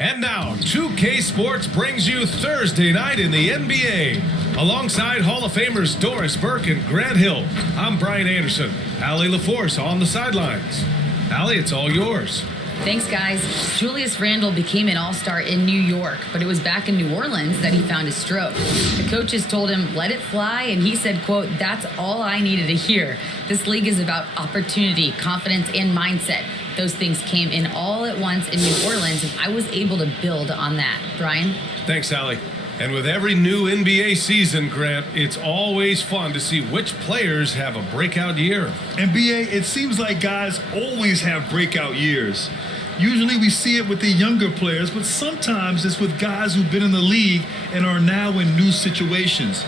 And now, 2K Sports brings you Thursday night in the NBA. Alongside Hall of Famers Doris Burke and Grant Hill, I'm Brian Anderson. Allie LaForce on the sidelines. Allie, it's all yours. Thanks, guys. Julius Randle became an all-star in New York, but it was back in New Orleans that he found his stroke. The coaches told him, let it fly, and he said, quote, that's all I needed to hear. This league is about opportunity, confidence, and mindset. Those things came in all at once in New Orleans, and I was able to build on that. Brian? Thanks, Allie. And with every new NBA season, Grant, it's always fun to see which players have a breakout year. NBA, it seems like guys always have breakout years. Usually we see it with the younger players, but sometimes it's with guys who've been in the league and are now in new situations.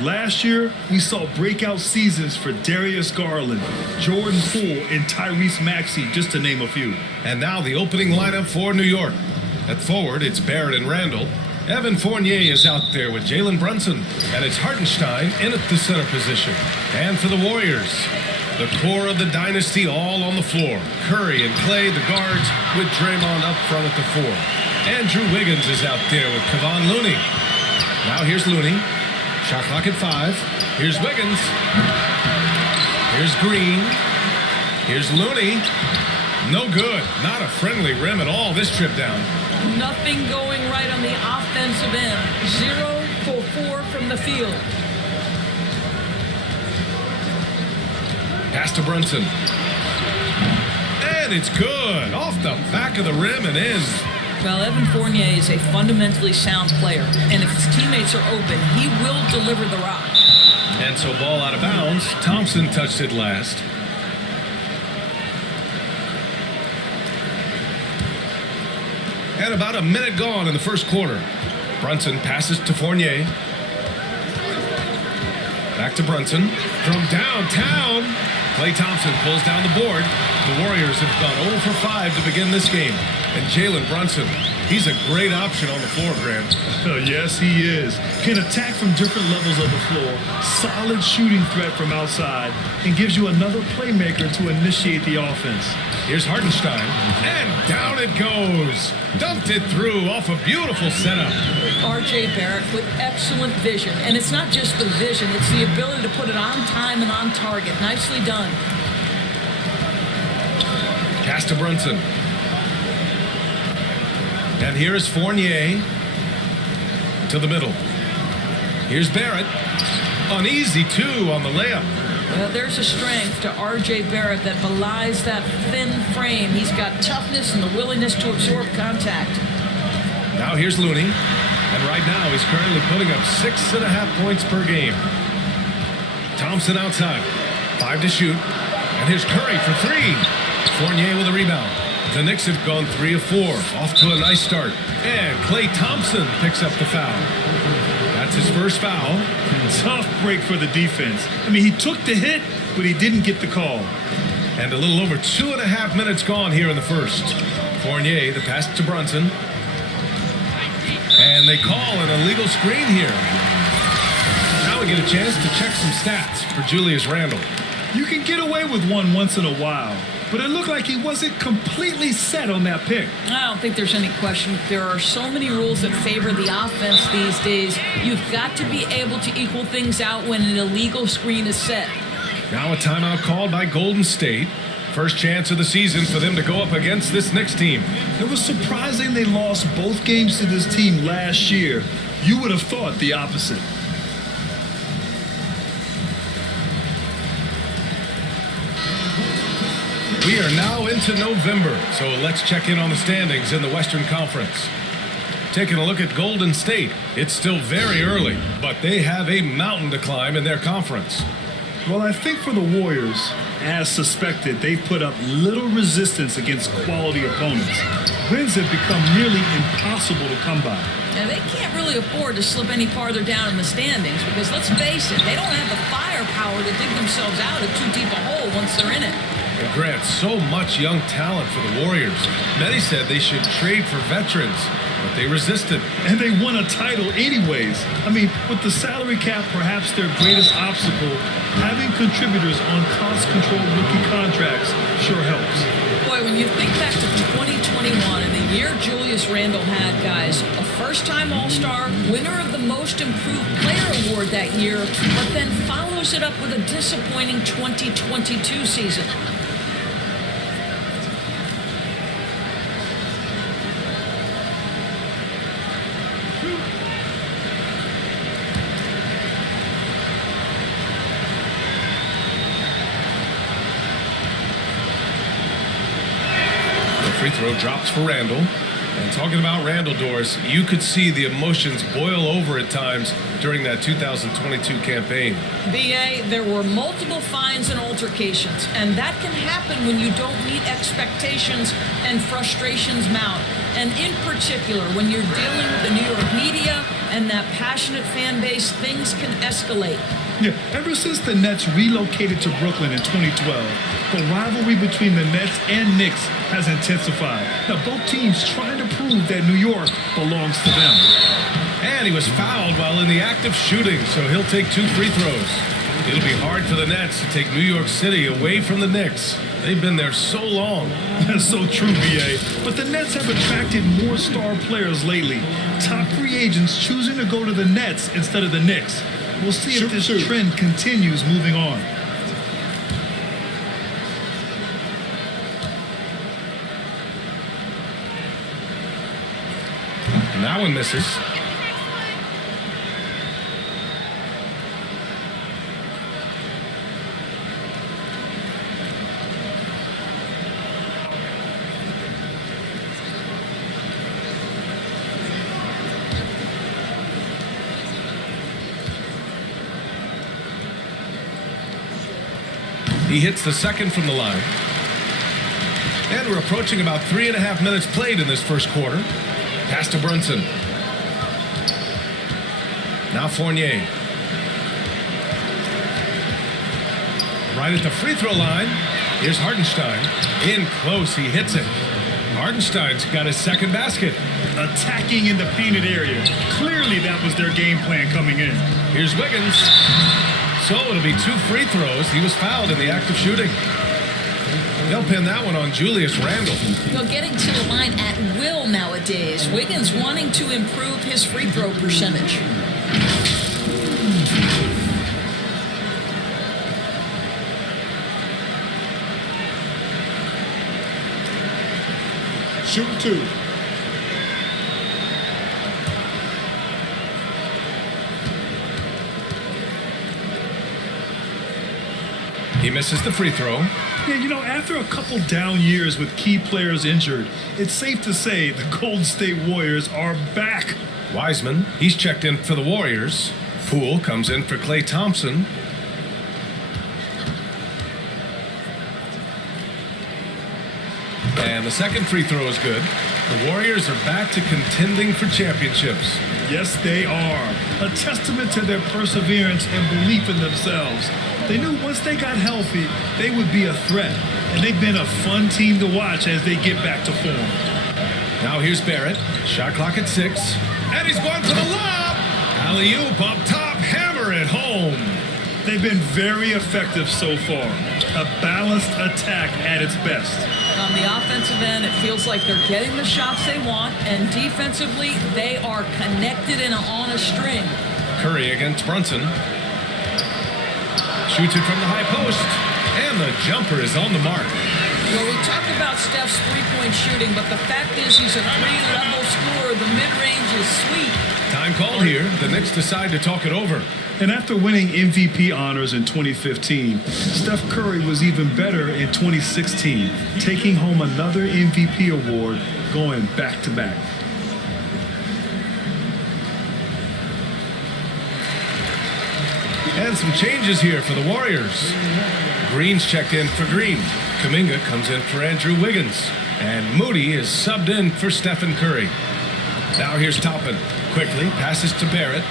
Last year, we saw breakout seasons for Darius Garland, Jordan Poole, and Tyrese Maxey, just to name a few. And now the opening lineup for New York. At forward, it's Barrett and Randall. Evan Fournier is out there with Jalen Brunson, and it's Hartenstein in at the center position. And for the Warriors, the core of the dynasty all on the floor. Curry and Clay, the guards, with Draymond up front at the 4. Andrew Wiggins is out there with Kevon Looney. Now here's Looney. Shot clock at 5. Here's Wiggins. Here's Green. Here's Looney. No good. Not a friendly rim at all this trip down. Nothing going right on the offensive end. 0 for 4 from the field. Pass to Brunson. And it's good. Off the back of the rim and in. Well, Evan Fournier is a fundamentally sound player, and if his teammates are open, he will deliver the rock. And so ball out of bounds. Thompson touched it last. And about a minute gone in the first quarter. Brunson passes to Fournier. Back to Brunson. From downtown, Klay Thompson pulls down the board. The Warriors have gone 0 for 5 to begin this game. And Jalen Brunson, he's a great option on the floor, Grant. Yes, he is. Can attack from different levels of the floor. Solid shooting threat from outside. And gives you another playmaker to initiate the offense. Here's Hartenstein. And down it goes. Dumped it through off a beautiful setup. R.J. Barrett with excellent vision. And it's not just the vision, it's the ability to put it on time and on target. Nicely done. Pass to Brunson. And here is Fournier to the middle. Here's Barrett. An easy 2 on the layup. Well, there's a strength to R.J. Barrett that belies that thin frame. He's got toughness and the willingness to absorb contact. Now here's Looney. And right now he's currently putting up 6.5 points per game. Thompson outside. 5 to shoot. And here's Curry for 3. Fournier with a rebound. The Knicks have gone 3 of 4. Off to a nice start. And Klay Thompson picks up the foul. That's his first foul. Tough break for the defense. I mean, he took the hit, but he didn't get the call. And a little over 2.5 minutes gone here in the first. Fournier, the pass to Brunson. And they call an illegal screen here. Now we get a chance to check some stats for Julius Randle. You can get away with one once in a while, but it looked like he wasn't completely set on that pick. I don't think there's any question. There are so many rules that favor the offense these days. You've got to be able to equal things out when an illegal screen is set. Now a timeout called by Golden State. First chance of the season for them to go up against this Knicks team. It was surprising they lost both games to this team last year. You would have thought the opposite. We are now into November, so let's check in on the standings in the Western Conference. Taking a look at Golden State, it's still very early, but they have a mountain to climb in their conference. Well, I think for the Warriors, as suspected, they've put up little resistance against quality opponents. Wins have become nearly impossible to come by. Now, they can't really afford to slip any farther down in the standings because, let's face it, they don't have the firepower to dig themselves out of too deep a hole once they're in it. And Grant, so much young talent for the Warriors. Many said they should trade for veterans, but they resisted. And they won a title anyways. I mean, with the salary cap perhaps their greatest obstacle, having contributors on cost-controlled rookie contracts sure helps. Boy, when you think back to 2021 and the year Julius Randle had, guys? A first-time All-Star, winner of the Most Improved Player Award that year, but then follows it up with a disappointing 2022 season. Free throw drops for Randall. And talking about Randall, Doris, you could see the emotions boil over at times during that 2022 campaign. BA, there were multiple fines and altercations, and that can happen when you don't meet expectations and frustrations mount. And in particular, when you're dealing with the New York media and that passionate fan base, things can escalate. Yeah, ever since the Nets relocated to Brooklyn in 2012, the rivalry between the Nets and Knicks has intensified. Now, both teams trying to prove that New York belongs to them. And he was fouled while in the act of shooting, so he'll take 2 free throws. It'll be hard for the Nets to take New York City away from the Knicks. They've been there so long. That's so true, BA. But the Nets have attracted more star players lately. Top free agents choosing to go to the Nets instead of the Knicks. We'll see if this trend continues moving on. And that one misses. He hits the second from the line. And we're approaching about 3.5 minutes played in this first quarter. Pass to Brunson. Now Fournier. Right at the free throw line. Here's Hartenstein. In close, he hits it. Hartenstein's got his second basket. Attacking in the painted area. Clearly that was their game plan coming in. Here's Wiggins. So it'll be 2 free throws. He was fouled in the act of shooting. They'll pin that one on Julius Randle. Getting to the line at will nowadays. Wiggins wanting to improve his free throw percentage. Shoot 2. He misses the free throw. Yeah, after a couple down years with key players injured, it's safe to say the Golden State Warriors are back. Wiseman, he's checked in for the Warriors. Poole comes in for Klay Thompson. And the second free throw is good. The Warriors are back to contending for championships. Yes, they are. A testament to their perseverance and belief in themselves. They knew once they got healthy, they would be a threat. And they've been a fun team to watch as they get back to form. Now here's Barrett. Shot clock at 6. And he's going for the lob. Alley-oop up top. Hammer it home. They've been very effective so far. A balanced attack at its best. On the offensive end, it feels like they're getting the shots they want, and defensively, they are connected and on a string. Curry against Brunson. Shoots it from the high post, and the jumper is on the mark. Well, we talked about Steph's three-point shooting, but the fact is he's a three-level scorer. The mid-range is sweet. Time called here. The Knicks decide to talk it over. And after winning MVP honors in 2015, Steph Curry was even better in 2016, taking home another MVP award, going back-to-back. And some changes here for the Warriors. Green's checked in for Green. Kuminga comes in for Andrew Wiggins. And Moody is subbed in for Stephen Curry. Now here's Toppin. Quickly passes to Barrett.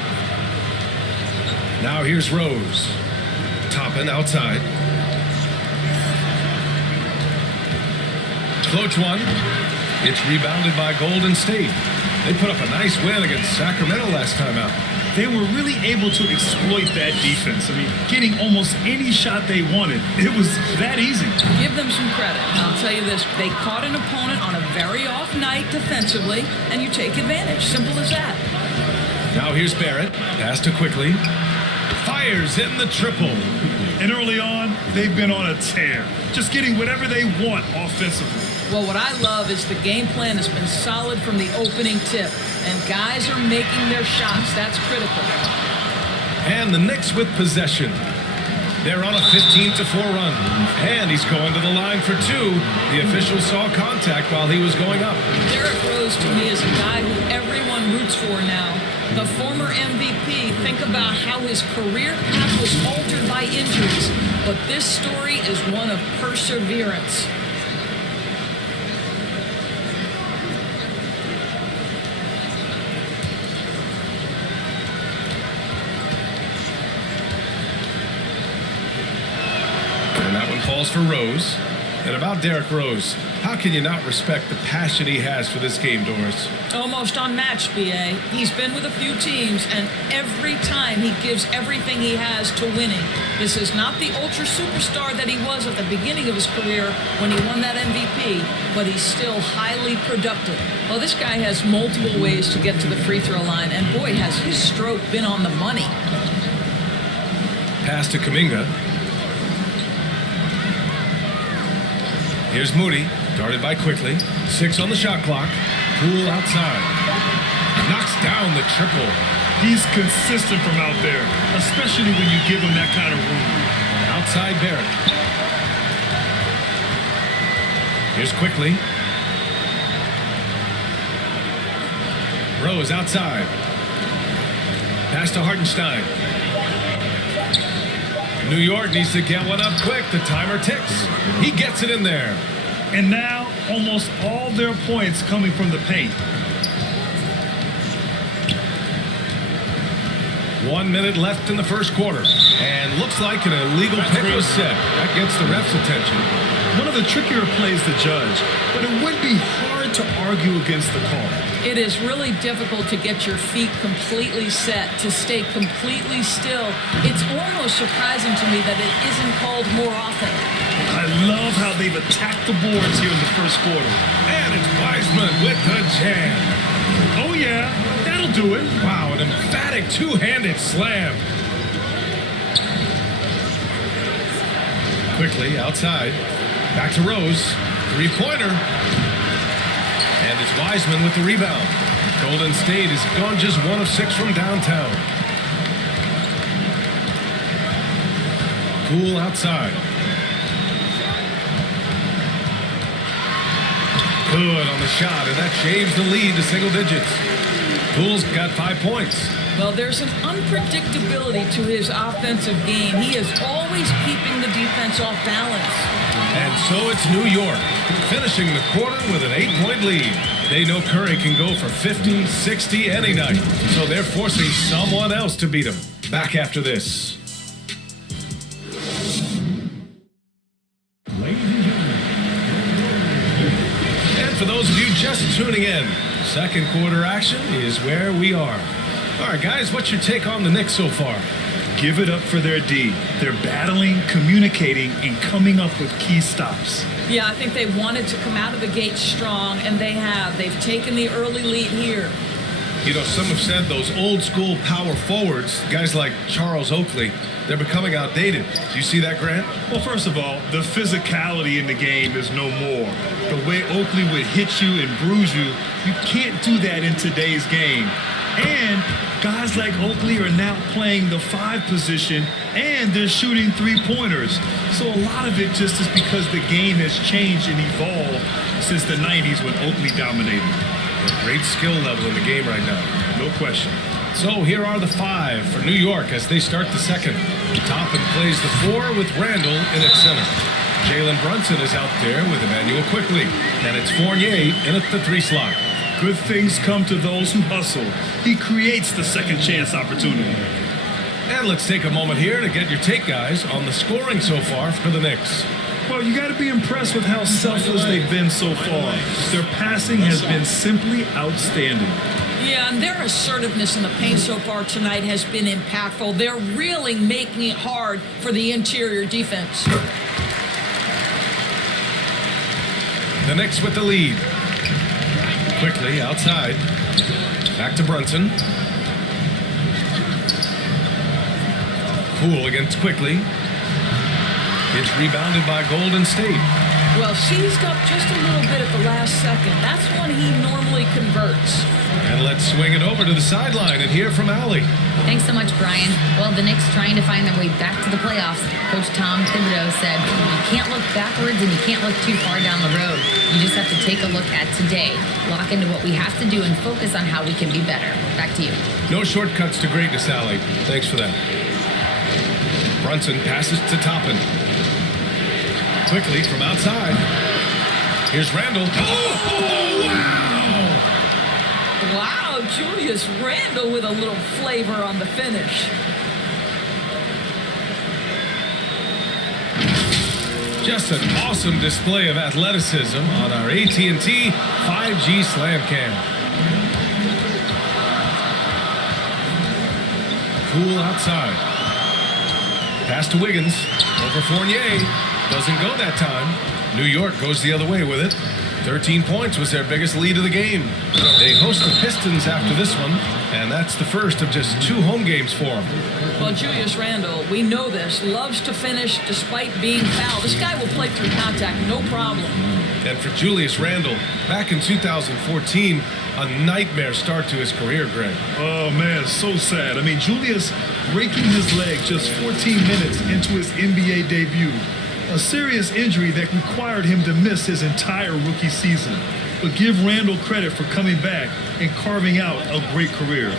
Now here's Rose. Toppin outside. Floats one. It's rebounded by Golden State. They put up a nice win against Sacramento last time out. They were really able to exploit that defense. I mean, getting almost any shot they wanted. It was that easy. Give them some credit. I'll tell you this, they caught an opponent on a very off night tight defensively, and you take advantage. Simple as that. Now here's Barrett. Pass to Quickly. Fires in the triple. And early on, they've been on a tear, just getting whatever they want offensively. Well, what I love is the game plan has been solid from the opening tip, and guys are making their shots. That's critical. And the Knicks with possession. They're on a 15-4 run. And he's going to the line for two. The official saw contact while he was going up. Derrick Rose, to me, is a guy who everyone roots for now. The former MVP, think about how his career path was altered by injuries. But this story is one of perseverance. Falls for Rose. And about Derrick Rose, how can you not respect the passion he has for this game, Doris? Almost unmatched, B.A. He's been with a few teams, and every time he gives everything he has to winning. This is not the ultra superstar that he was at the beginning of his career when he won that MVP, but he's still highly productive. Well, this guy has multiple ways to get to the free throw line, and boy, has his stroke been on the money. Pass to Kuminga. Here's Moody, guarded by Quickly. 6 on the shot clock. Poole outside. Knocks down the triple. He's consistent from out there, especially when you give him that kind of room. Outside Barrett. Here's Quickly. Rose outside. Pass to Hartenstein. New York needs to get one up quick. The timer ticks. He gets it in there. And now, almost all their points coming from the paint. 1 minute left in the first quarter. And looks like an illegal pick was set. That gets the ref's attention. One of the trickier plays to judge, but it would be hard to argue against the call. It is really difficult to get your feet completely set, to stay completely still. It's almost surprising to me that it isn't called more often. I love how they've attacked the boards here in the first quarter. And it's Wiseman with the jam. Oh yeah, that'll do it. Wow, an emphatic two-handed slam. Quickly outside. Back to Rose. Three-pointer. And it's Wiseman with the rebound. Golden State has gone just 1 of 6 from downtown. Poole outside. Good on the shot, and that shaves the lead to single digits. Poole's got 5 points. Well, there's an unpredictability to his offensive game. He is always keeping the defense off balance. And so it's New York, finishing the quarter with an 8-point lead. They know Curry can go for 50, 60 any night, so they're forcing someone else to beat him. Back after this. And for those of you just tuning in, second quarter action is where we are. All right, guys, what's your take on the Knicks so far? Give it up for their D. They're battling, communicating, and coming up with key stops. Yeah, I think they wanted to come out of the gate strong, and they have. They've taken the early lead here. You know, some have said those old school power forwards, guys like Charles Oakley, they're becoming outdated. Do you see that, Grant? Well, first of all, the physicality in the game is no more. The way Oakley would hit you and bruise you, you can't do that in today's game. And guys like Oakley are now playing the 5 position, and they're shooting 3-pointers. So a lot of it just is because the game has changed and evolved since the 90s when Oakley dominated. A great skill level in the game right now. No question. So here are the 5 for New York as they start the second. Toppin plays the 4 with Randall in at center. Jalen Brunson is out there with Emmanuel Quickly. And it's Fournier in at the 3 slot. Good things come to those who hustle. He creates the second chance opportunity. And let's take a moment here to get your take, guys, on the scoring so far for the Knicks. Well, you got to be impressed with how selfless they've been so far. Their passing has been simply outstanding. Yeah, and their assertiveness in the paint so far tonight has been impactful. They're really making it hard for the interior defense. The Knicks with the lead. Quickly outside. Back to Brunson. Poole against Quickly. It's rebounded by Golden State. Well, seized up just a little bit at the last second. That's when he normally converts. And let's swing it over to the sideline and hear from Allie. Thanks so much, Brian. Well, the Knicks trying to find their way back to the playoffs. Coach Tom Thibodeau said, you can't look backwards and you can't look too far down the road. You just have to take a look at today, lock into what we have to do, and focus on how we can be better. Back to you. No shortcuts to greatness, Allie. Thanks for that. Brunson passes to Toppin. Quickly from outside. Here's Randall. Oh, wow! Wow, Julius Randle with a little flavor on the finish. Just an awesome display of athleticism on our AT&T 5G Slam Cam. Poole outside. Pass to Wiggins. Over Fournier. Doesn't go that time. New York goes the other way with it. 13 points was their biggest lead of the game. They host the Pistons after this one, and that's the first of just 2 home games for them. Well, Julius Randle, we know this, loves to finish despite being fouled. This guy will play through contact, no problem. And for Julius Randle, back in 2014, a nightmare start to his career, Greg. Oh, man, so sad. I mean, Julius breaking his leg just 14 minutes into his NBA debut. A serious injury that required him to miss his entire rookie season. But give Randle credit for coming back and carving out a great career.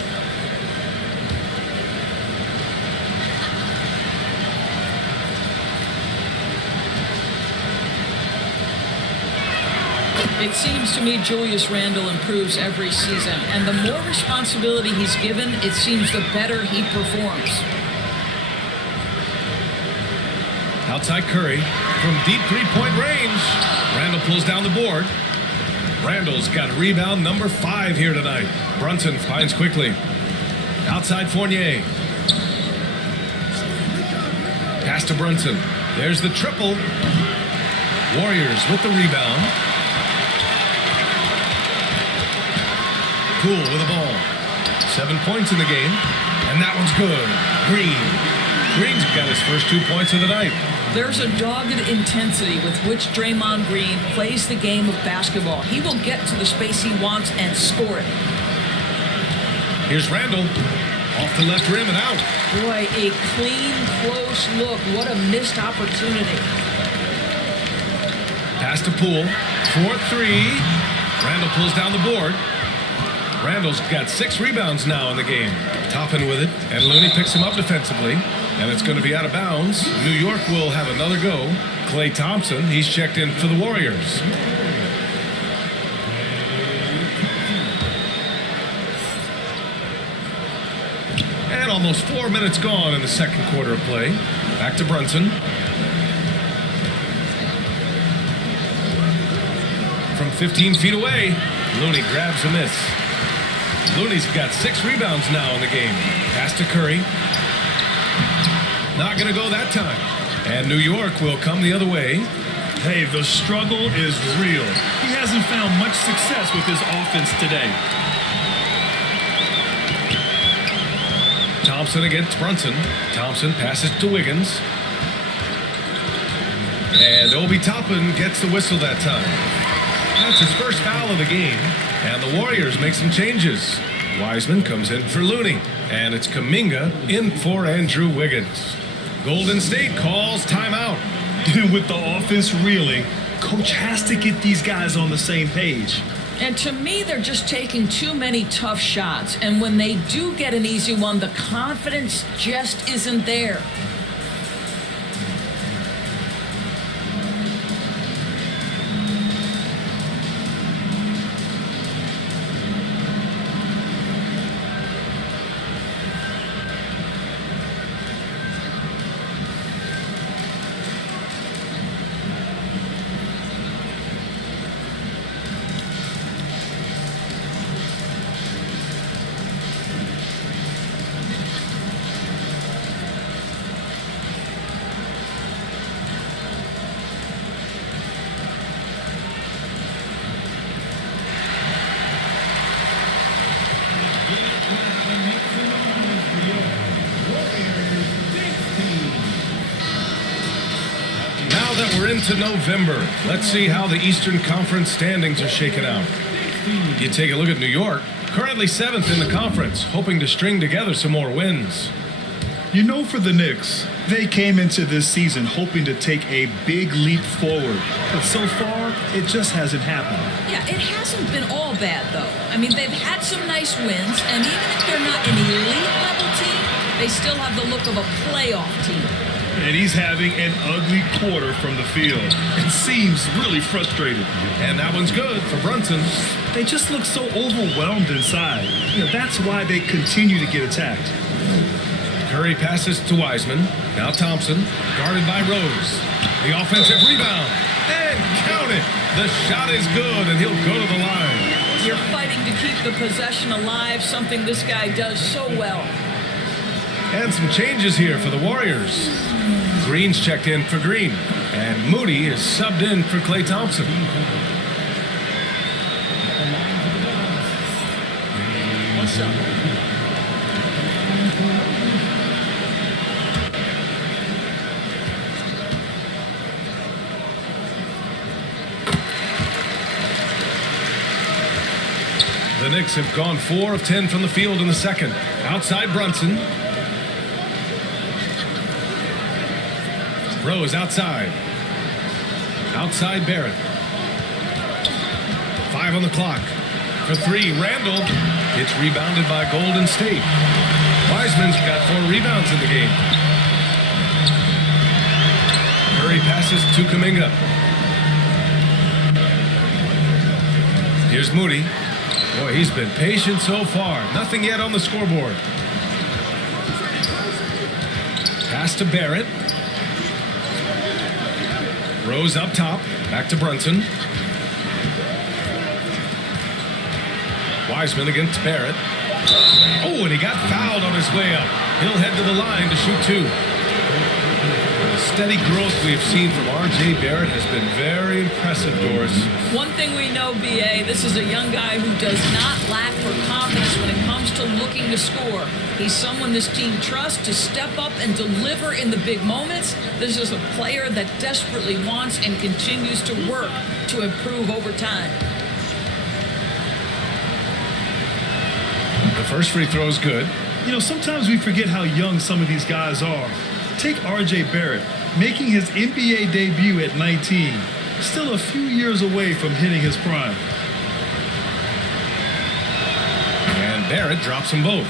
It seems to me Julius Randle improves every season, and the more responsibility he's given, it seems the better he performs. Outside Curry from deep three-point range. Randle pulls down the board. Randle's got rebound number 5 here tonight. Brunson finds Quickly. Outside Fournier. Pass to Brunson. There's the triple. Warriors with the rebound. Poole with the ball. 7 points in the game. And that one's good. Green's got his first 2 points of the night. There's a dogged intensity with which Draymond Green plays the game of basketball. He will get to the space he wants and score it. Here's Randle. Off the left rim and out. Boy, a clean, close look. What a missed opportunity. Pass to Poole. 4-3. Randle pulls down the board. Randle's got 6 rebounds now in the game. Toppin with it, and Looney picks him up defensively. And it's going to be out of bounds. New York will have another go. Klay Thompson, he's checked in for the Warriors. And almost 4 minutes gone in the second quarter of play. Back to Brunson. From 15 feet away, Looney grabs a miss. Looney's got 6 rebounds now in the game. Pass to Curry. Not going to go that time. And New York will come the other way. Hey, the struggle is real. He hasn't found much success with his offense today. Thompson against Brunson. Thompson passes to Wiggins. And Obi Toppin gets the whistle that time. That's his first foul of the game. And the Warriors make some changes. Wiseman comes in for Looney. And it's Kuminga in for Andrew Wiggins. Golden State calls timeout. With the offense reeling, coach has to get these guys on the same page. And to me, they're just taking too many tough shots. And when they do get an easy one, the confidence just isn't there. into November. Let's see how the Eastern Conference standings are shaken out. You take a look at New York, currently 7th in the conference, hoping to string together some more wins. You know, for the Knicks, they came into this season hoping to take a big leap forward. But so far, it just hasn't happened. Yeah, it hasn't been all bad, though. I mean, they've had some nice wins, and even if they're not an elite-level team, they still have the look of a playoff team. And he's having an ugly quarter from the field. It seems really frustrated. And that one's good for Brunson. They just look so overwhelmed inside. That's why they continue to get attacked. Curry passes to Wiseman. Now Thompson, guarded by Rose. The offensive rebound. And count it. The shot is good, and he'll go to the line. You're fighting to keep the possession alive, something this guy does so well. And some changes here for the Warriors. Green's checked in for Green. And Moody is subbed in for Klay Thompson. What's up? The Knicks have gone 4 of 10 from the field in the second. Outside Brunson. Rose outside. Outside Barrett. 5 on the clock. For 3, Randall. It's rebounded by Golden State. Wiseman's got 4 rebounds in the game. Curry passes to Kuminga. Here's Moody. Boy, he's been patient so far. Nothing yet on the scoreboard. Pass to Barrett. Rose up top. Back to Brunson. Wiseman against Barrett. Oh, and he got fouled on his way up. He'll head to the line to shoot 2. The steady growth we've seen from R.J. Barrett has been very impressive, Doris. One thing we know, B.A., this is a young guy who does not lack for confidence when it comes to looking to score. He's someone this team trusts to step up and deliver in the big moments. This is a player that desperately wants and continues to work to improve over time. The first free throw is good. Sometimes we forget how young some of these guys are. Take R.J. Barrett, making his NBA debut at 19. Still a few years away from hitting his prime. And Barrett drops them both.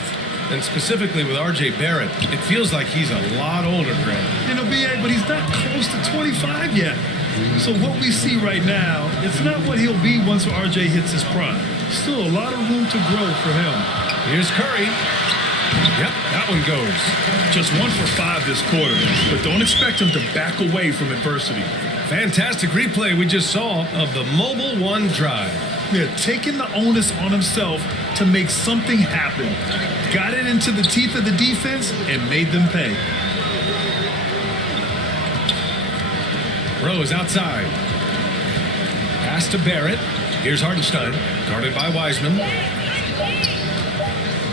And specifically with R.J. Barrett, it feels like he's a lot older, Grant. B.A., but he's not close to 25 yet. So what we see right now, it's not what he'll be once R.J. hits his prime. Still a lot of room to grow for him. Here's Curry. Yep, that one goes. Just 1 for 5 this quarter, but don't expect him to back away from adversity. Fantastic replay we just saw of the Mobile One drive. Yeah, taking the onus on himself to make something happen. Got it into the teeth of the defense and made them pay. Rose outside. Pass to Barrett. Here's Hartenstein, guarded by Wiseman.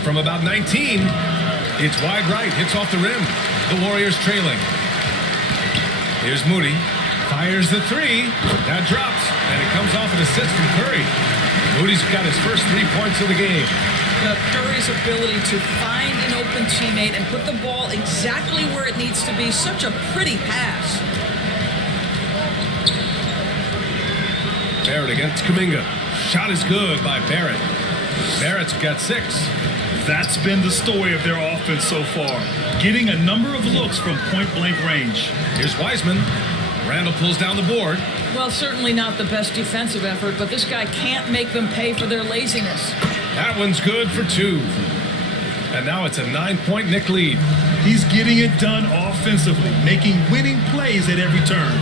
From about 19, it's wide right, hits off the rim. The Warriors trailing. Here's Moody, fires the 3. That drops, and it comes off an assist from Curry. Moody's got his first 3 points of the game. Curry's ability to find an open teammate and put the ball exactly where it needs to be, such a pretty pass. Barrett against Kuminga. Shot is good by Barrett. Barrett's got 6. That's been the story of their offense so far. Getting a number of looks from point-blank range. Here's Wiseman. Randall pulls down the board. Well, certainly not the best defensive effort, but this guy can't make them pay for their laziness. That one's good for 2. And now it's a 9-point Knick lead. He's getting it done offensively, making winning plays at every turn.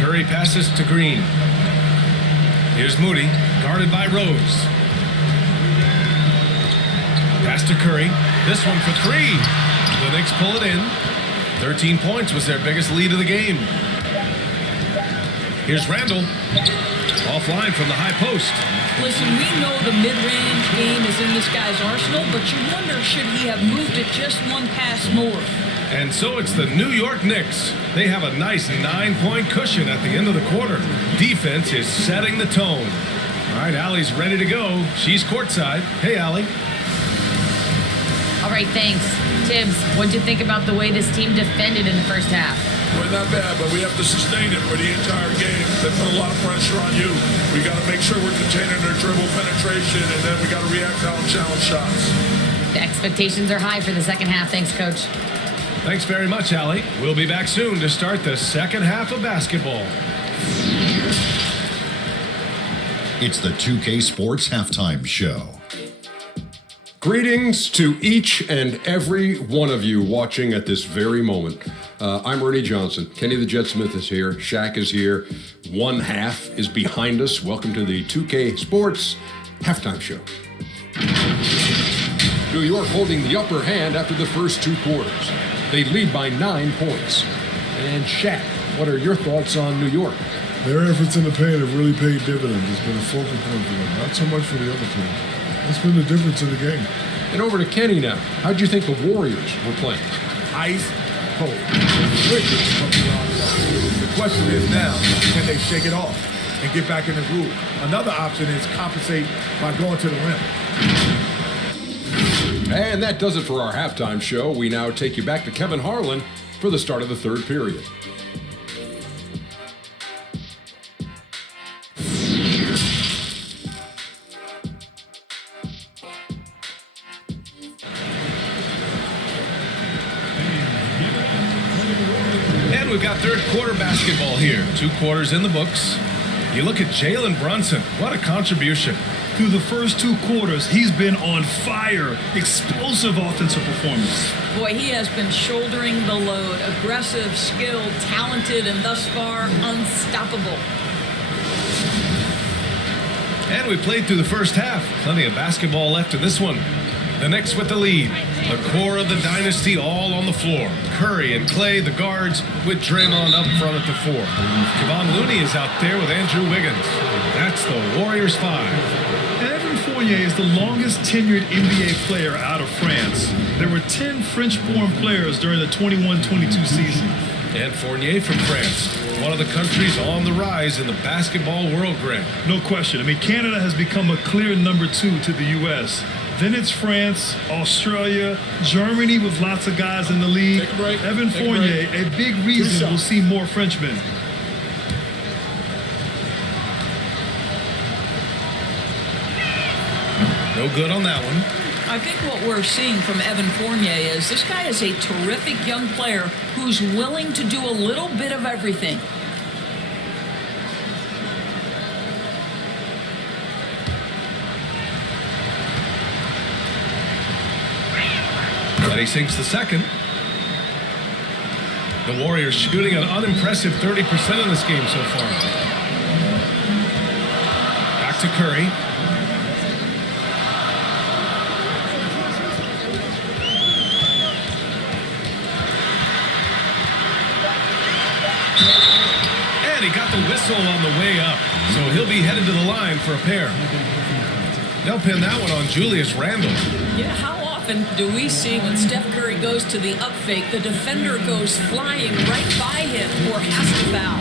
Curry passes to Green. Here's Moody, guarded by Rose. Pass to Curry. This one for 3. The Knicks pull it in. 13 points was their biggest lead of the game. Here's Randall. Offline from the high post. Listen, we know the mid-range game is in this guy's arsenal, but you wonder, should he have moved it just 1 pass more? And so it's the New York Knicks. They have a nice 9-point cushion at the end of the quarter. Defense is setting the tone. All right, Allie's ready to go. She's courtside. Hey, Allie. All right, thanks. Tibbs, what'd you think about the way this team defended in the first half? Well, not bad, but we have to sustain it for the entire game. They put a lot of pressure on you. We got to make sure we're containing their dribble penetration, and then we got to react on challenge shots. The expectations are high for the second half. Thanks, Coach. Thanks very much, Allie. We'll be back soon to start the second half of basketball. It's the 2K Sports Halftime Show. Greetings to each and every one of you watching at this very moment. I'm Ernie Johnson. Kenny the Jet Smith is here. Shaq is here. One half is behind us. Welcome to the 2K Sports Halftime Show. New York holding the upper hand after the first two quarters. They lead by 9 points. And Shaq, what are your thoughts on New York? Their efforts in the paint have really paid dividends. It's been a focal point for them, not so much for the other team. That's been the difference in the game. And over to Kenny now. How'd you think the Warriors were playing? Ice cold. The question is now, can they shake it off and get back in the groove? Another option is compensate by going to the rim. And that does it for our halftime show. We now take you back to Kevin Harlan for the start of the third period. And we've got third quarter basketball here. 2 quarters in the books. You look at Jalen Brunson. What a contribution. Through the first 2 quarters, he's been on fire. Explosive offensive performance. Boy, he has been shouldering the load. Aggressive, skilled, talented, and thus far, unstoppable. And we played through the first half. Plenty of basketball left in this one. The Knicks with the lead. The core of the dynasty all on the floor. Curry and Clay, the guards, with Draymond up front at the 4. Kevon Looney is out there with Andrew Wiggins. That's the Warriors 5. Evan Fournier is the longest tenured NBA player out of France. There were 10 French-born players during the 21-22 season. And Fournier from France, one of the countries on the rise in the basketball world, Greg. No question. I mean, Canada has become a clear number 2 to the U.S. Then it's France, Australia, Germany with lots of guys in the league. Take a break. Evan Take a Fournier, break. a big reason we'll see more Frenchmen. No good on that one. I think what we're seeing from Evan Fournier is this guy is a terrific young player who's willing to do a little bit of everything. But he sinks the second. The Warriors shooting an unimpressive 30% in this game so far. Back to Curry. And he got the whistle on the way up. So he'll be headed to the line for a pair. They'll pin that one on Julius Randle. Yeah, how often do we see when Steph Curry goes to the up fake, the defender goes flying right by him or has to foul?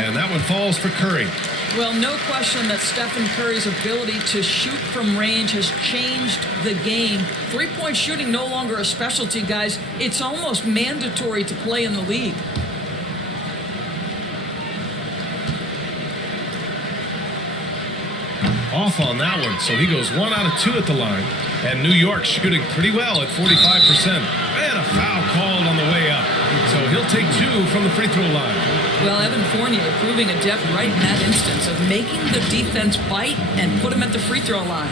And that one falls for Curry. Well, no question that Stephen Curry's ability to shoot from range has changed the game. Three-point shooting no longer a specialty, guys. It's almost mandatory to play in the league. Off on that one, so he goes 1 out of 2 at the line. And New York shooting pretty well at 45%. And a foul called on the way up. So he'll take 2 from the free throw line. Well, Evan Fournier proving adept right in that instance of making the defense bite and put him at the free throw line.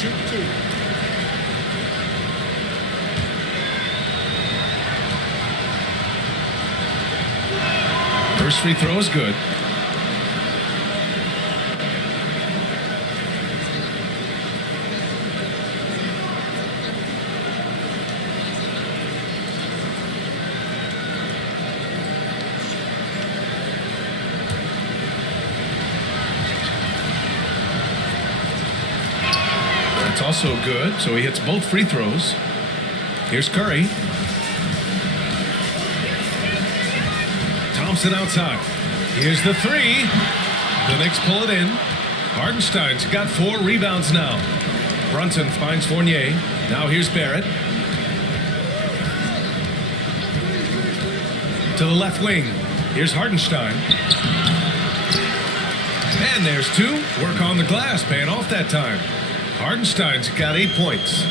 Shoot 2. free throw is good. That's also good, so he hits both free throws. Here's Curry. Thompson outside. Here's the three. The Knicks pull it in. Hartenstein's got 4 rebounds now. Brunson finds Fournier. Now here's Barrett. To the left wing. Here's Hartenstein. And there's 2. Work on the glass, paying off that time. Hartenstein's got 8 points.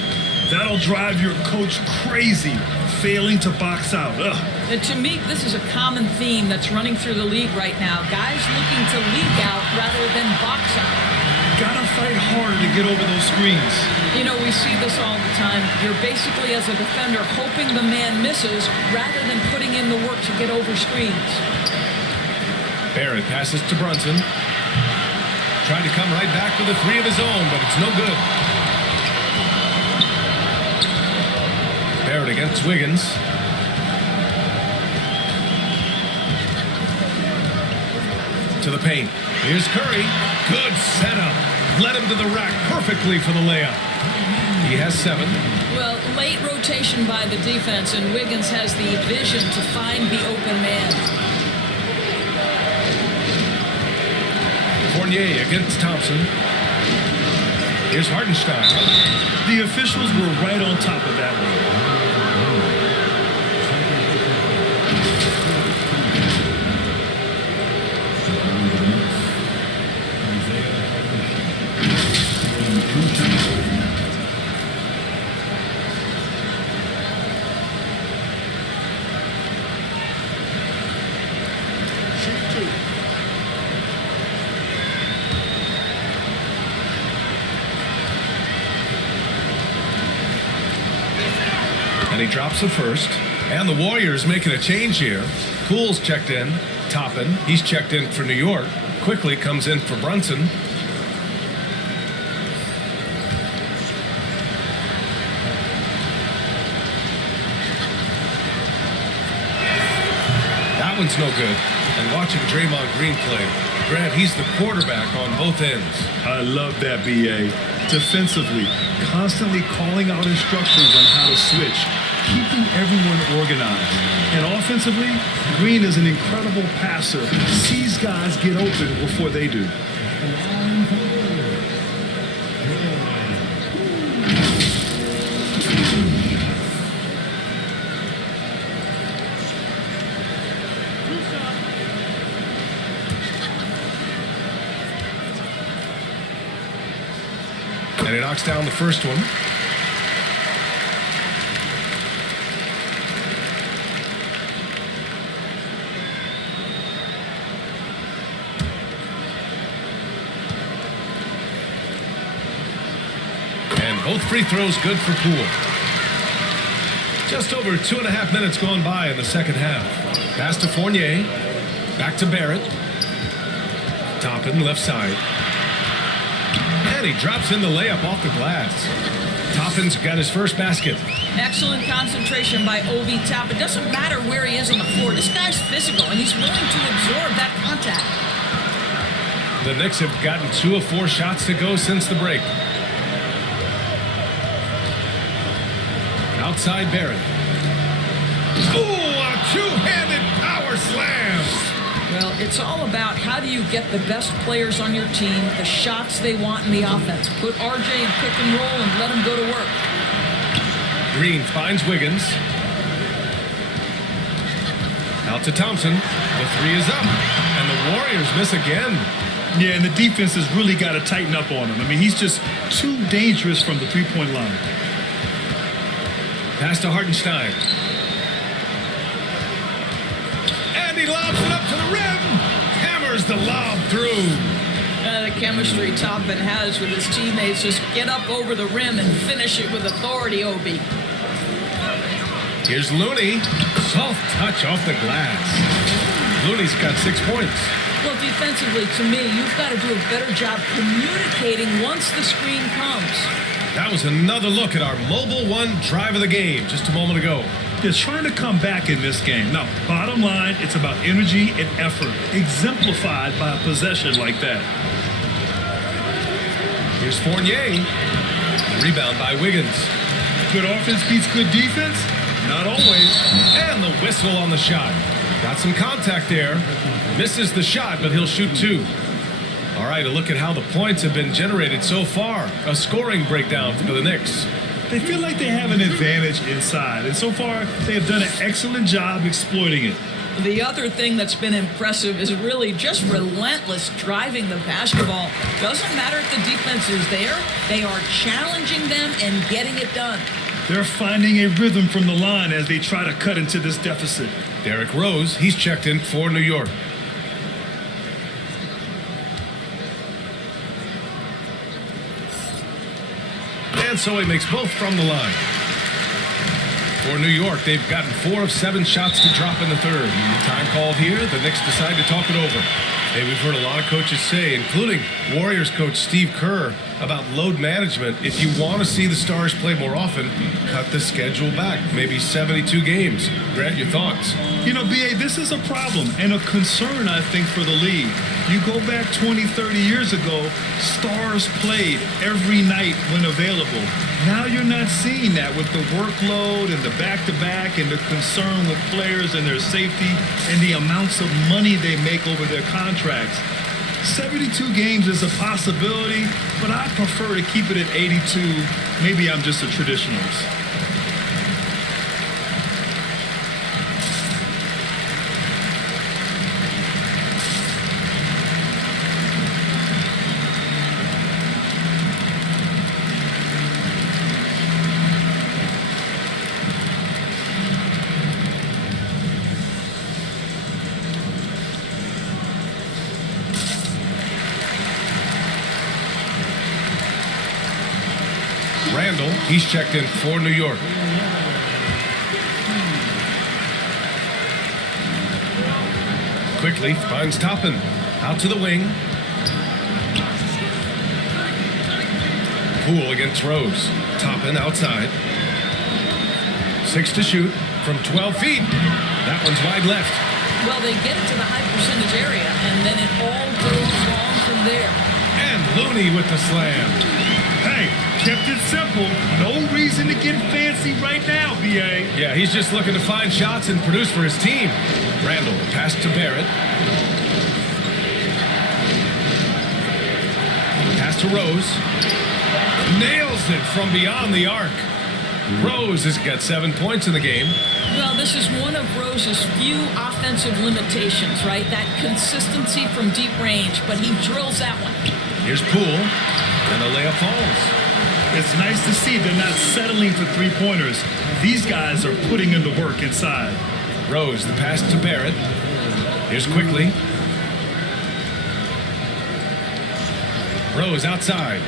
That'll drive your coach crazy, failing to box out. Ugh. And to me, this is a common theme that's running through the league right now. Guys looking to leak out rather than box out. Gotta fight harder to get over those screens. You know, we see this all the time. You're basically, as a defender, hoping the man misses rather than putting in the work to get over screens. Barrett passes to Brunson. Tried to come right back with a 3 of his own, but it's no good. Barrett against Wiggins. To the paint. Here's Curry. Good setup. Led him to the rack perfectly for the layup. He has 7. Well, late rotation by the defense, and Wiggins has the vision to find the open man. Fournier against Thompson. Here's Hartenstein. The officials were right on top of that one. And he drops the first. And the Warriors making a change here. Poole's checked in. Toppin, he's checked in for New York. Quickly comes in for Brunson. That one's no good. And watching Draymond Green play, Grant, he's the quarterback on both ends. I love that, BA. Defensively, constantly calling out instructions on how to switch, keeping everyone organized. And offensively, Green is an incredible passer. Sees guys get open before they do. And he knocks down the first one. And both free throws good for Poole. Just over 2.5 minutes gone by in the second half. Pass to Fournier. Back to Barrett. Toppin, left side. And he drops in the layup off the glass. Toppin's got his first basket. Excellent concentration by Obi Toppin. It doesn't matter where he is on the floor. This guy's physical, and he's willing to absorb that contact. The Knicks have gotten 2 of 4 shots to go since the break. Outside Barrett. Ooh, a two-handed power slam. Well, it's all about how do you get the best players on your team, the shots they want in the offense. Put RJ in pick and roll and let him go to work. Green finds Wiggins. Out to Thompson. The 3 is up. And the Warriors miss again. Yeah, and the defense has really got to tighten up on him. I mean, he's just too dangerous from the three-point line. Pass to Hartenstein. And he lobs it up to the rim. Hammers the lob through. The chemistry Toppin has with his teammates. Just get up over the rim and finish it with authority, Obi. Here's Looney. Soft touch off the glass. Looney's got 6 points. Well, defensively, to me, you've got to do a better job communicating once the screen comes. That was another look at our Mobile One drive of the game just a moment ago. They're trying to come back in this game. Now, bottom line, it's about energy and effort, exemplified by a possession like that. Here's Fournier. The rebound by Wiggins. Good offense beats good defense? Not always. And the whistle on the shot. Got some contact there. Misses the shot, but he'll shoot 2. All right, a look at how the points have been generated so far. A scoring breakdown for the Knicks. They feel like they have an advantage inside, and so far they have done an excellent job exploiting it. The other thing that's been impressive is really just relentless driving the basketball. Doesn't matter if the defense is there, they are challenging them and getting it done. They're finding a rhythm from the line as they try to cut into this deficit. Derrick Rose, he's checked in for New York. And so he makes both from the line. For New York, they've gotten 4 of 7 shots to drop in the third. Time called here, the Knicks decide to talk it over. Hey, we've heard a lot of coaches say, including Warriors coach Steve Kerr, about load management. If you want to see the Stars play more often, cut the schedule back. Maybe 72 games. Grant, your thoughts? You know, B.A., this is a problem and a concern, I think, for the league. You go back 20, 30 years ago, Stars played every night when available. Now you're not seeing that with the workload and the back-to-back and the concern with players and their safety and the amounts of money they make over their contracts. 72 games is a possibility, but I prefer to keep it at 82. Maybe I'm just a traditionalist. Randall, he's checked in for New York. Quickly finds Toppin. Out to the wing. Poole against Rose. Toppin outside. 6 to shoot from 12 feet. That one's wide left. Well, they get it to the high percentage area, and then it all goes wrong from there. And Looney with the slam. Hey, kept it simple. No reason to get fancy right now, B.A. Yeah, he's just looking to find shots and produce for his team. Randall, pass to Barrett. Pass to Rose. Nails it from beyond the arc. Rose has got 7 points in the game. Well, this is one of Rose's few offensive limitations, right? That consistency from deep range, but he drills that one. Here's Poole, and the layup falls. It's nice to see they're not settling for three-pointers. These guys are putting in the work inside. Rose, the pass to Barrett. Here's Quickly. Rose outside.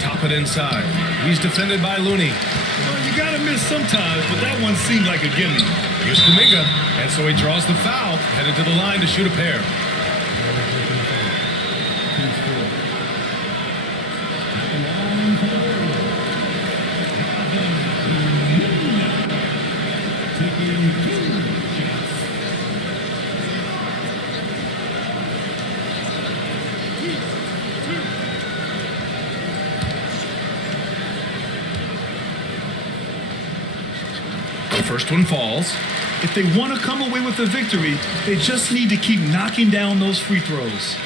Top it inside. He's defended by Looney. Well, you gotta miss sometimes, but that one seemed like a gimme. Here's Kuminga, and so he draws the foul, headed to the line to shoot a pair. The first one falls. If they want to come away with a victory, they just need to keep knocking down those free throws.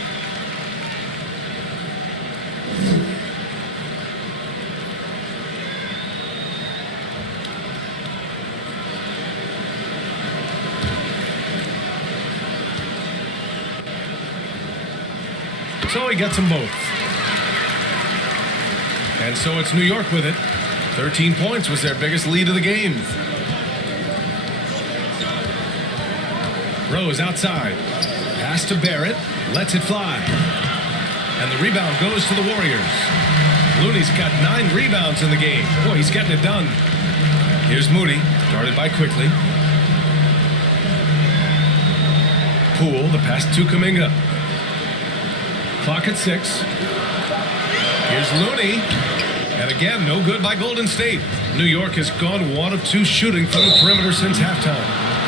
So he gets them both. And so it's New York with it. 13 points was their biggest lead of the game. Rose outside. Pass to Barrett. Lets it fly. And the rebound goes to the Warriors. Looney's got 9 rebounds in the game. Boy, he's getting it done. Here's Moody. Guarded by Quickly. Poole, the pass to Kuminga. Clock at 6. Here's Looney. And again, no good by Golden State. New York has gone 1 of 2 shooting from the perimeter since halftime.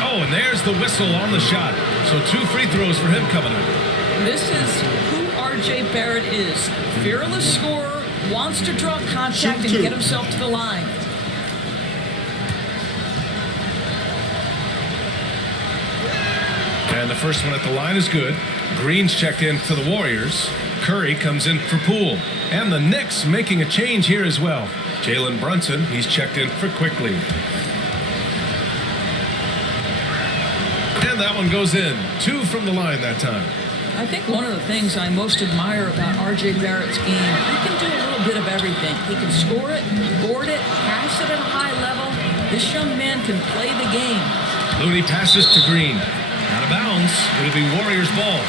Oh, and there's the whistle on the shot. So 2 free throws for him coming up. This is who R.J. Barrett is. Fearless scorer, wants to draw contact and get himself to the line. And the first one at the line is good. Green's checked in for the Warriors. Curry comes in for Poole. And the Knicks making a change here as well. Jalen Brunson, he's checked in for Quickly. And that one goes in. 2 from the line that time. I think one of the things I most admire about R.J. Barrett's game, he can do a little bit of everything. He can score it, board it, pass it at a high level. This young man can play the game. Looney passes to Green. Out of bounds. It'll be Warriors ball.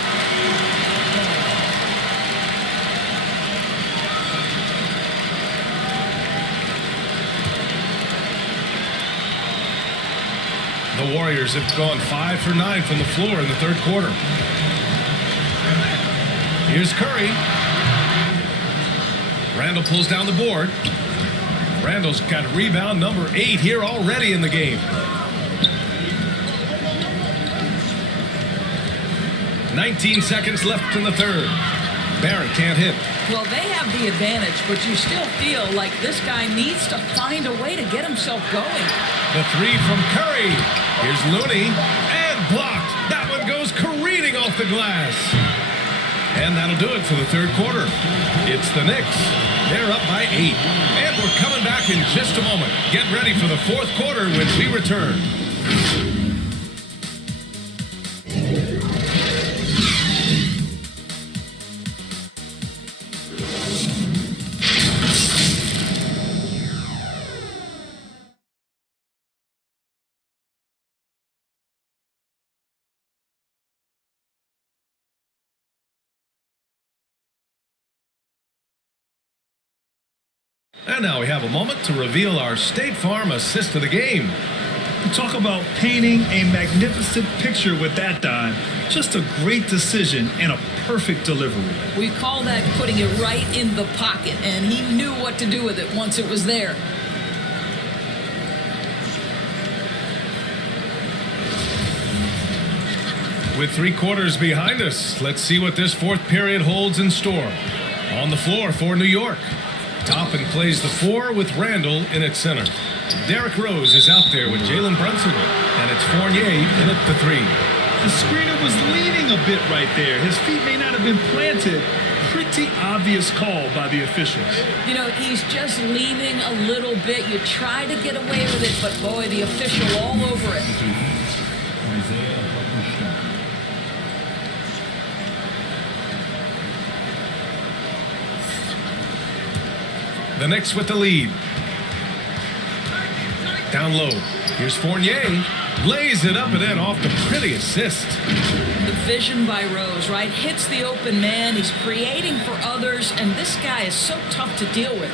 The Warriors have gone 5 for 9 from the floor in the third quarter. Here's Curry. Randall pulls down the board. Randall's got rebound number 8 here already in the game. 19 seconds left in the third. Barrett can't hit. Well, they have the advantage, but you still feel like this guy needs to find a way to get himself going. The 3 from Curry. Here's Looney. And blocked. That one goes careening off the glass. And that'll do it for the third quarter. It's the Knicks. They're up by 8. And we're coming back in just a moment. Get ready for the fourth quarter when we return. And now we have a moment to reveal our State Farm assist of the game. Talk about painting a magnificent picture with that dime. Just a great decision and a perfect delivery. We call that putting it right in the pocket, and he knew what to do with it once it was there. With 3 quarters behind us, let's see what this fourth period holds in store. On the floor for New York. Toppin plays the 4 with Randall in its center. Derrick Rose is out there with Jalen Brunson, and it's Fournier in at the 3. The screener was leaning a bit right there. His feet may not have been planted. Pretty obvious call by the officials. You know, he's just leaning a little bit. You try to get away with it, but boy, the official all over it. The Knicks with the lead. Down low. Here's Fournier. Lays it up and in off the pretty assist. The vision by Rose, right? Hits the open man. He's creating for others, and this guy is so tough to deal with.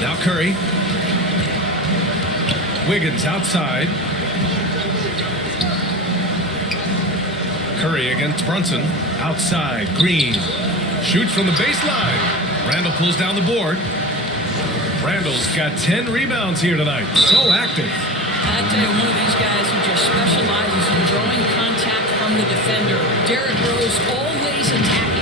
Now Curry. Wiggins outside. Curry against Brunson. Outside. Green. Shoots from the baseline. Randall pulls down the board. Randall's got 10 rebounds here tonight. So active. I tell you, one of these guys who just specializes in drawing contact from the defender. Derrick Rose always attacking.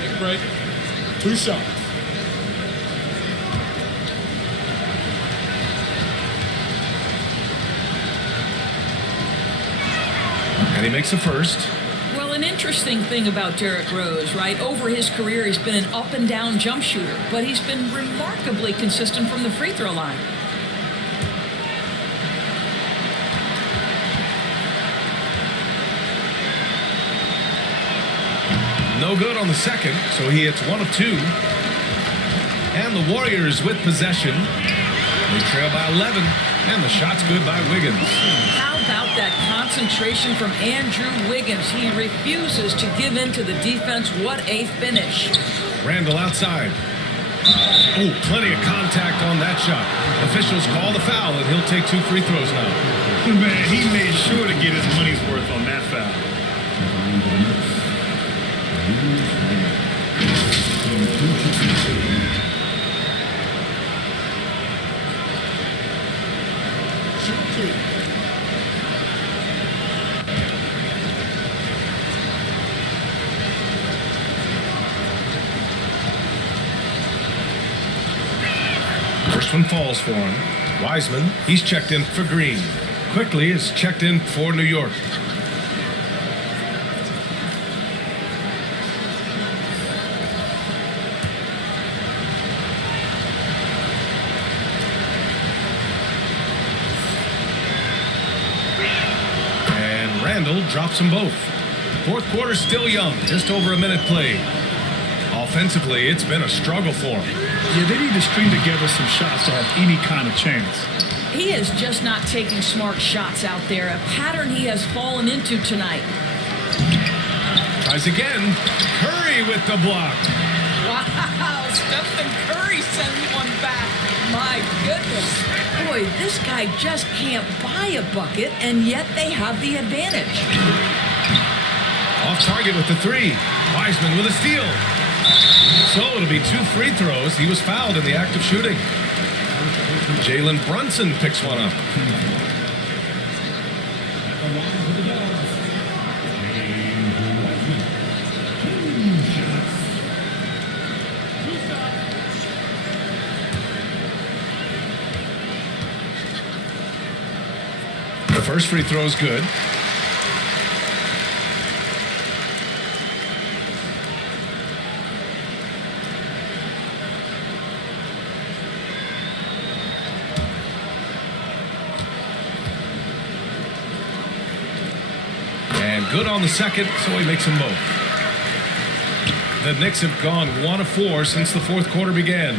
Take a break. 2 shots. And he makes a first. Well, an interesting thing about Derrick Rose, right? Over his career, he's been an up and down jump shooter, but he's been remarkably consistent from the free throw line. No good on the second, so he hits 1 of 2. And the Warriors with possession. They trail by 11, and the shot's good by Wiggins. How about that concentration from Andrew Wiggins? He refuses to give in to the defense. What a finish. Randall outside. Oh, plenty of contact on that shot. Officials call the foul, and he'll take 2 free throws now. Man, he made sure to get his money's worth on that foul. First one falls for him. Wiseman, he's checked in for Green. Quickly is checked in for New York. And Randall drops them both. Fourth quarter still young, just over a minute played. Offensively, it's been a struggle for him. Yeah, they need to string together some shots to have any kind of chance. He is just not taking smart shots out there, a pattern he has fallen into tonight. Tries again. Curry with the block. Wow, Stephen Curry sends one back. My goodness. Boy, this guy just can't buy a bucket, and yet they have the advantage. Off target with the 3. Wiseman with a steal. So it'll be 2 free throws. He was fouled in the act of shooting. Jalen Brunson picks one up. The first free throw is good. And good on the second, so he makes them both. The Knicks have gone 1 of 4 since the fourth quarter began.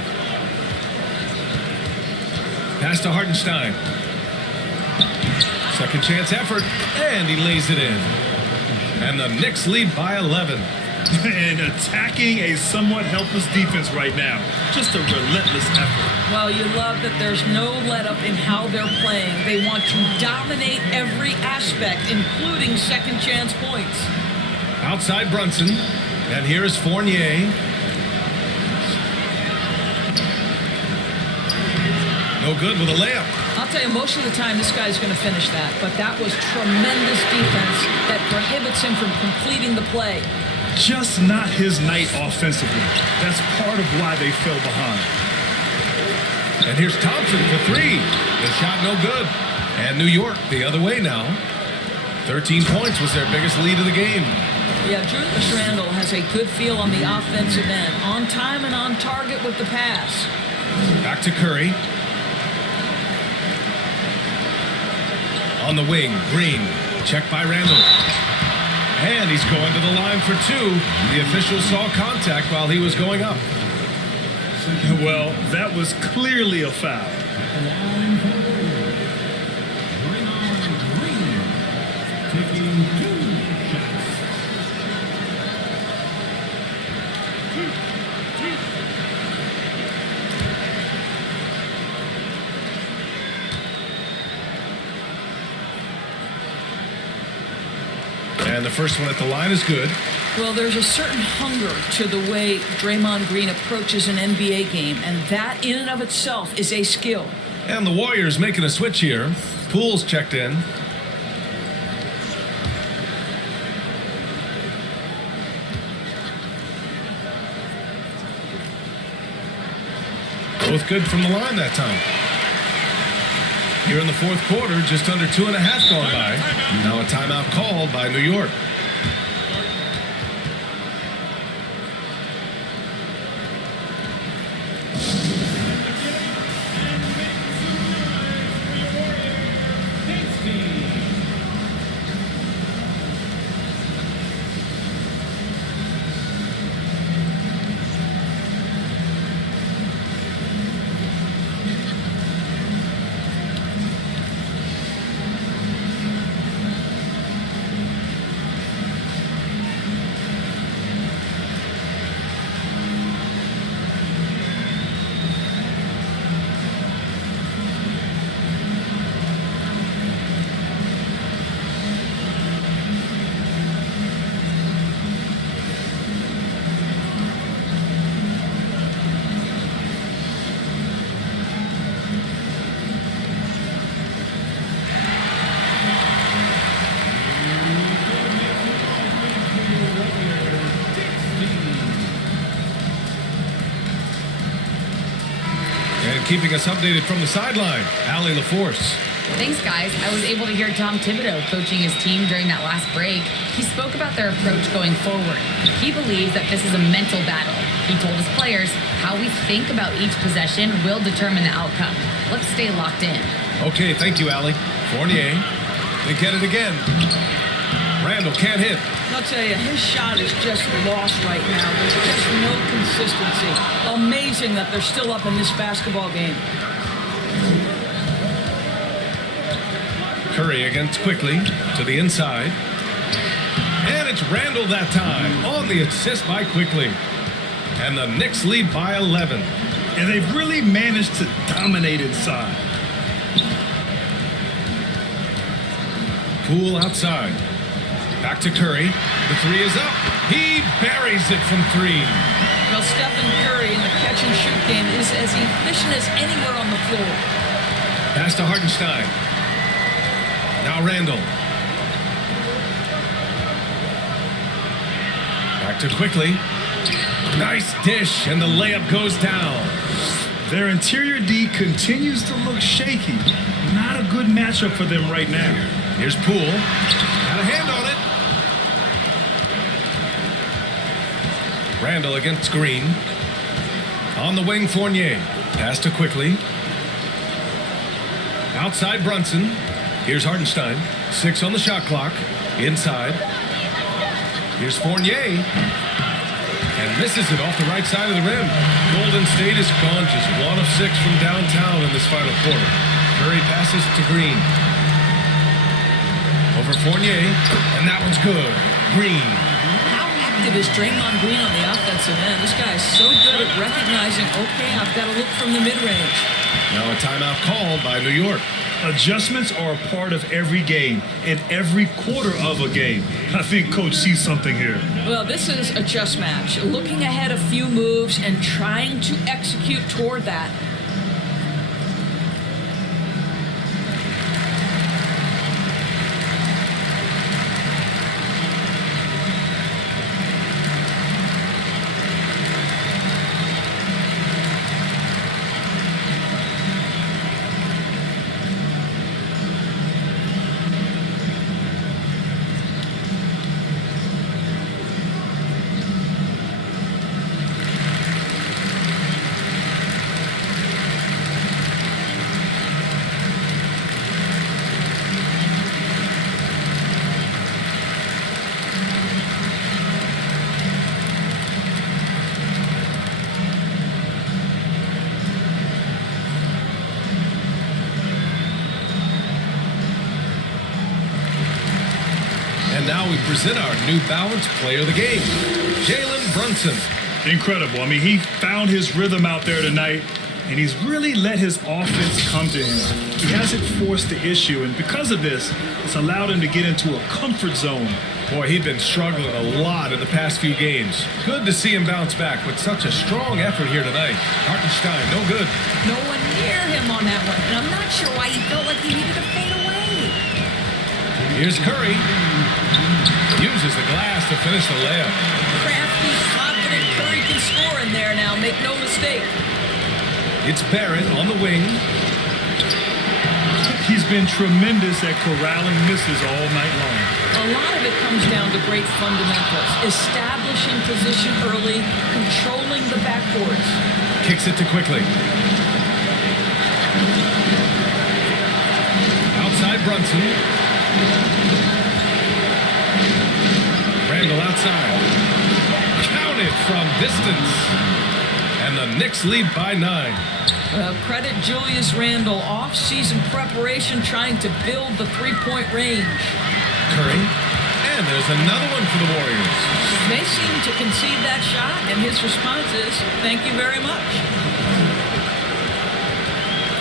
Pass to Hartenstein. Second chance effort, and he lays it in. And the Knicks lead by 11. And attacking a somewhat helpless defense right now. Just a relentless effort. Well, you love that there's no let-up in how they're playing. They want to dominate every aspect, including second chance points. Outside Brunson, and here is Fournier. No good with a layup. I'll tell you, most of the time this guy's going to finish that, but that was tremendous defense that prohibits him from completing the play. Just not his night offensively. That's part of why they fell behind. And here's Thompson for 3. The shot no good. And New York the other way now. 13 points was their biggest lead of the game. Yeah, Julius Randle has a good feel on the offensive end. On time and on target with the pass. Back to Curry. On the wing, Green. Checked by Randall. And he's going to the line for 2. The official saw contact while he was going up. Well, that was clearly a foul. And the first one at the line is good. Well, there's a certain hunger to the way Draymond Green approaches an NBA game, and that in and of itself is a skill. And the Warriors making a switch here. Poole's checked in. Both good from the line that time. Here in the fourth quarter, just under 2.5 gone by. Now a timeout called by New York. Keeping us updated from the sideline, Allie LaForce. Thanks, guys. I was able to hear Tom Thibodeau coaching his team during that last break. He spoke about their approach going forward. He believes that this is a mental battle. He told his players how we think about each possession will determine the outcome. Let's stay locked in. Okay, thank you, Allie. Fournier, they get it again. Randall can't hit. I'll tell you, his shot is just lost right now. There's just no consistency. Amazing that they're still up in this basketball game. Curry against Quickly to the inside. And it's Randall that time on the assist by Quickly. And the Knicks lead by 11. And they've really managed to dominate inside. Poole outside. Back to Curry. The three is up. He buries it from 3. Well, Stephen Curry in the catch-and-shoot game is as efficient as anywhere on the floor. Pass to Hartenstein. Now Randall. Back to Quickly. Nice dish, and the layup goes down. Their interior D continues to look shaky. Not a good matchup for them right now. Here's Poole. Got a hand on it. Randall against Green. On the wing, Fournier. Pass to Quickly. Outside Brunson. Here's Hartenstein. 6 on the shot clock. Inside. Here's Fournier. And misses it off the right side of the rim. Golden State is gone just 1 of 6 from downtown in this final quarter. Curry passes to Green. Over Fournier. And that one's good. Green. How active is Draymond Green on the offensive end? This guy is so good at recognizing, okay, I've got to look from the mid-range. Now a timeout called by New York. Adjustments are a part of every game and every quarter of a game. I think Coach sees something here. Well, this is a chess match. Looking ahead a few moves and trying to execute toward that. And now we present our New Balance Player of the Game, Jalen Brunson. Incredible. I mean, he found his rhythm out there tonight, and he's really let his offense come to him. He hasn't forced the issue, and because of this, it's allowed him to get into a comfort zone. Boy, he'd been struggling a lot in the past few games. Good to see him bounce back with such a strong effort here tonight. Hartenstein, no good. No one near him on that one, and I'm not sure why he felt like he needed to fade away. Here's Curry. Uses the glass to finish the layup. Crafty, confident Curry can score in there now, make no mistake. It's Barrett on the wing. He's been tremendous at corralling misses all night long. A lot of it comes down to great fundamentals. Establishing position early, controlling the backboards. Kicks it to Quickly. Outside Brunson. Randall outside. Counted from distance. And the Knicks lead by 9. Credit Julius Randle, off-season preparation trying to build the three-point range. Curry. And there's another one for the Warriors. They seem to concede that shot, and his response is, thank you very much.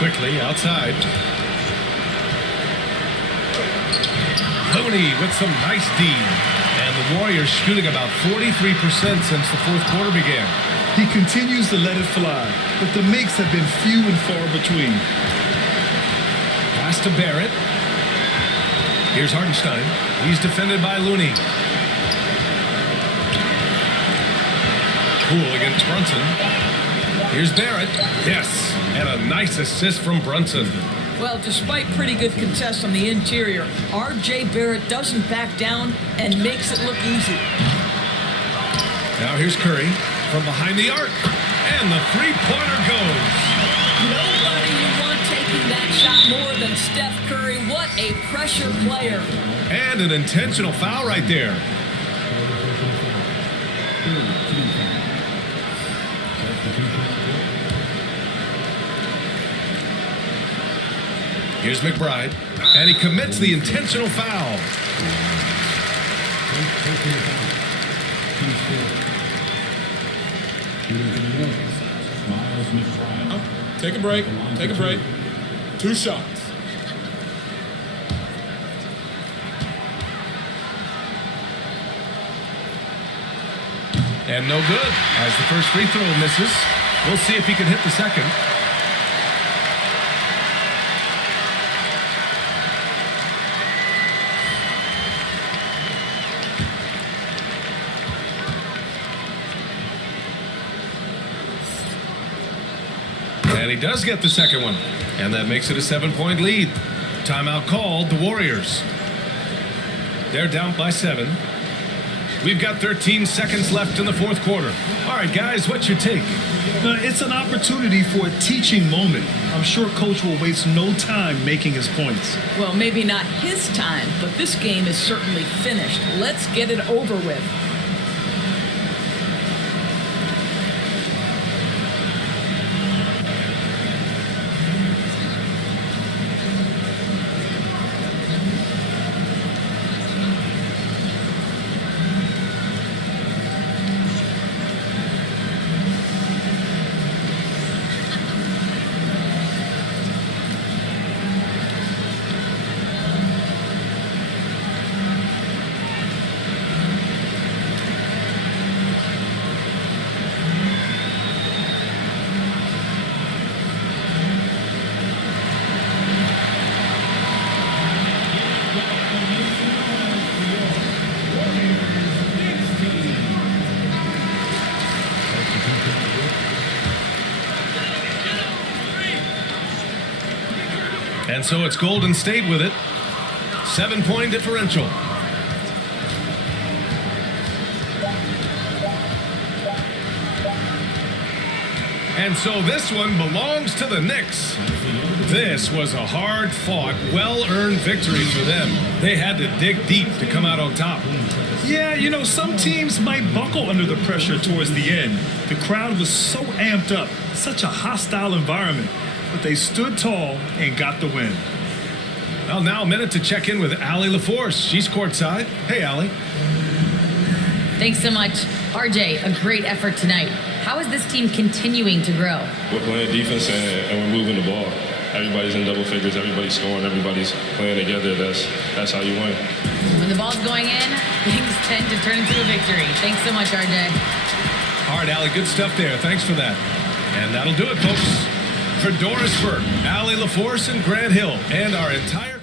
Quickly outside. Looney with some nice D. And the Warriors shooting about 43% since the fourth quarter began. He continues to let it fly, but the makes have been few and far between. Pass to Barrett. Here's Hartenstein. He's defended by Looney. Cool against Brunson. Here's Barrett. Yes, and a nice assist from Brunson. Well, despite pretty good contests on the interior, R.J. Barrett doesn't back down and makes it look easy. Now here's Curry from behind the arc. And the three-pointer goes. Nobody you want taking that shot more than Steph Curry. What a pressure player. And an intentional foul right there. Here's McBride, and he commits the intentional foul. Take a break. Take a break. 2 shots. And no good, as the first free throw misses. We'll see if he can hit the second. And he does get the second one. And that makes it a 7-point lead. Timeout called, the Warriors. They're down by 7. We've got 13 seconds left in the fourth quarter. All right, guys, what's your take? It's an opportunity for a teaching moment. I'm sure Coach will waste no time making his points. Well, maybe not his time, but this game is certainly finished. Let's get it over with. And so it's Golden State with it. 7-point differential. And so this one belongs to the Knicks. This was a hard-fought, well-earned victory for them. They had to dig deep to come out on top. Yeah, you know, some teams might buckle under the pressure towards the end. The crowd was so amped up, such a hostile environment. But they stood tall and got the win. Well, now a minute to check in with Allie LaForce. She's courtside. Hey, Allie. Thanks so much. RJ, a great effort tonight. How is this team continuing to grow? We're playing defense and we're moving the ball. Everybody's in double figures. Everybody's scoring. Everybody's playing together. That's how you win. When the ball's going in, things tend to turn into a victory. Thanks so much, RJ. All right, Allie, good stuff there. Thanks for that. And that'll do it, folks. For Doris Burke, Allie LaForce, and Grant Hill, and our entire